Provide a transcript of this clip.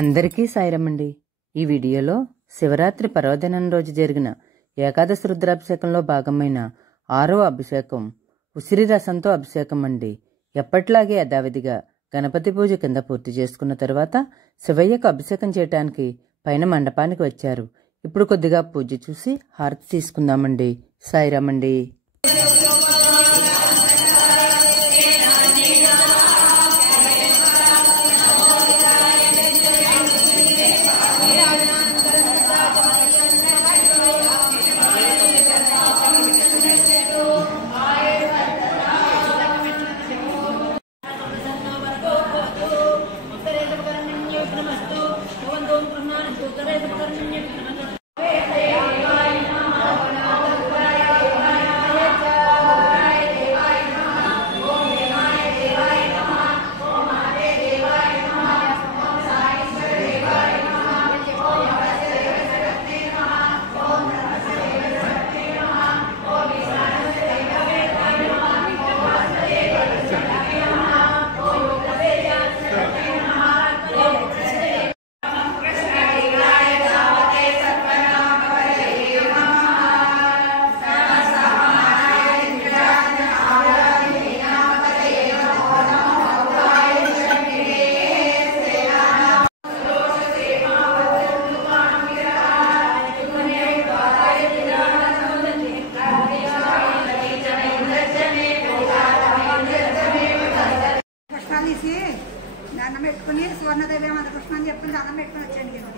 అందరికీ సాయిరమండి. ఈ వీడియోలో శివరాత్రి పర్వదినం రోజు జరిగిన ఏకాదశి రుద్రాభిషేకంలో భాగమైన 6వ అభిషేకం ఉసిరి రసంతో అభిషేకం అండి. ఎప్పట్లాగే యథావిధిగా గణపతి పూజ కింద పూర్తి చేసుకున్న తర్వాత శివయ్యకు అభిషేకం చేయటానికి పైన మండపానికి వచ్చారు. ఇప్పుడు కొద్దిగా పూజ చూసి హారతి తీసుకుందామండి. సాయిరామండి. దండం పెట్టుకుని సువర్ణదేవి మన కృష్ణ అని చెప్పి దండం పెట్టుకుని వచ్చాను.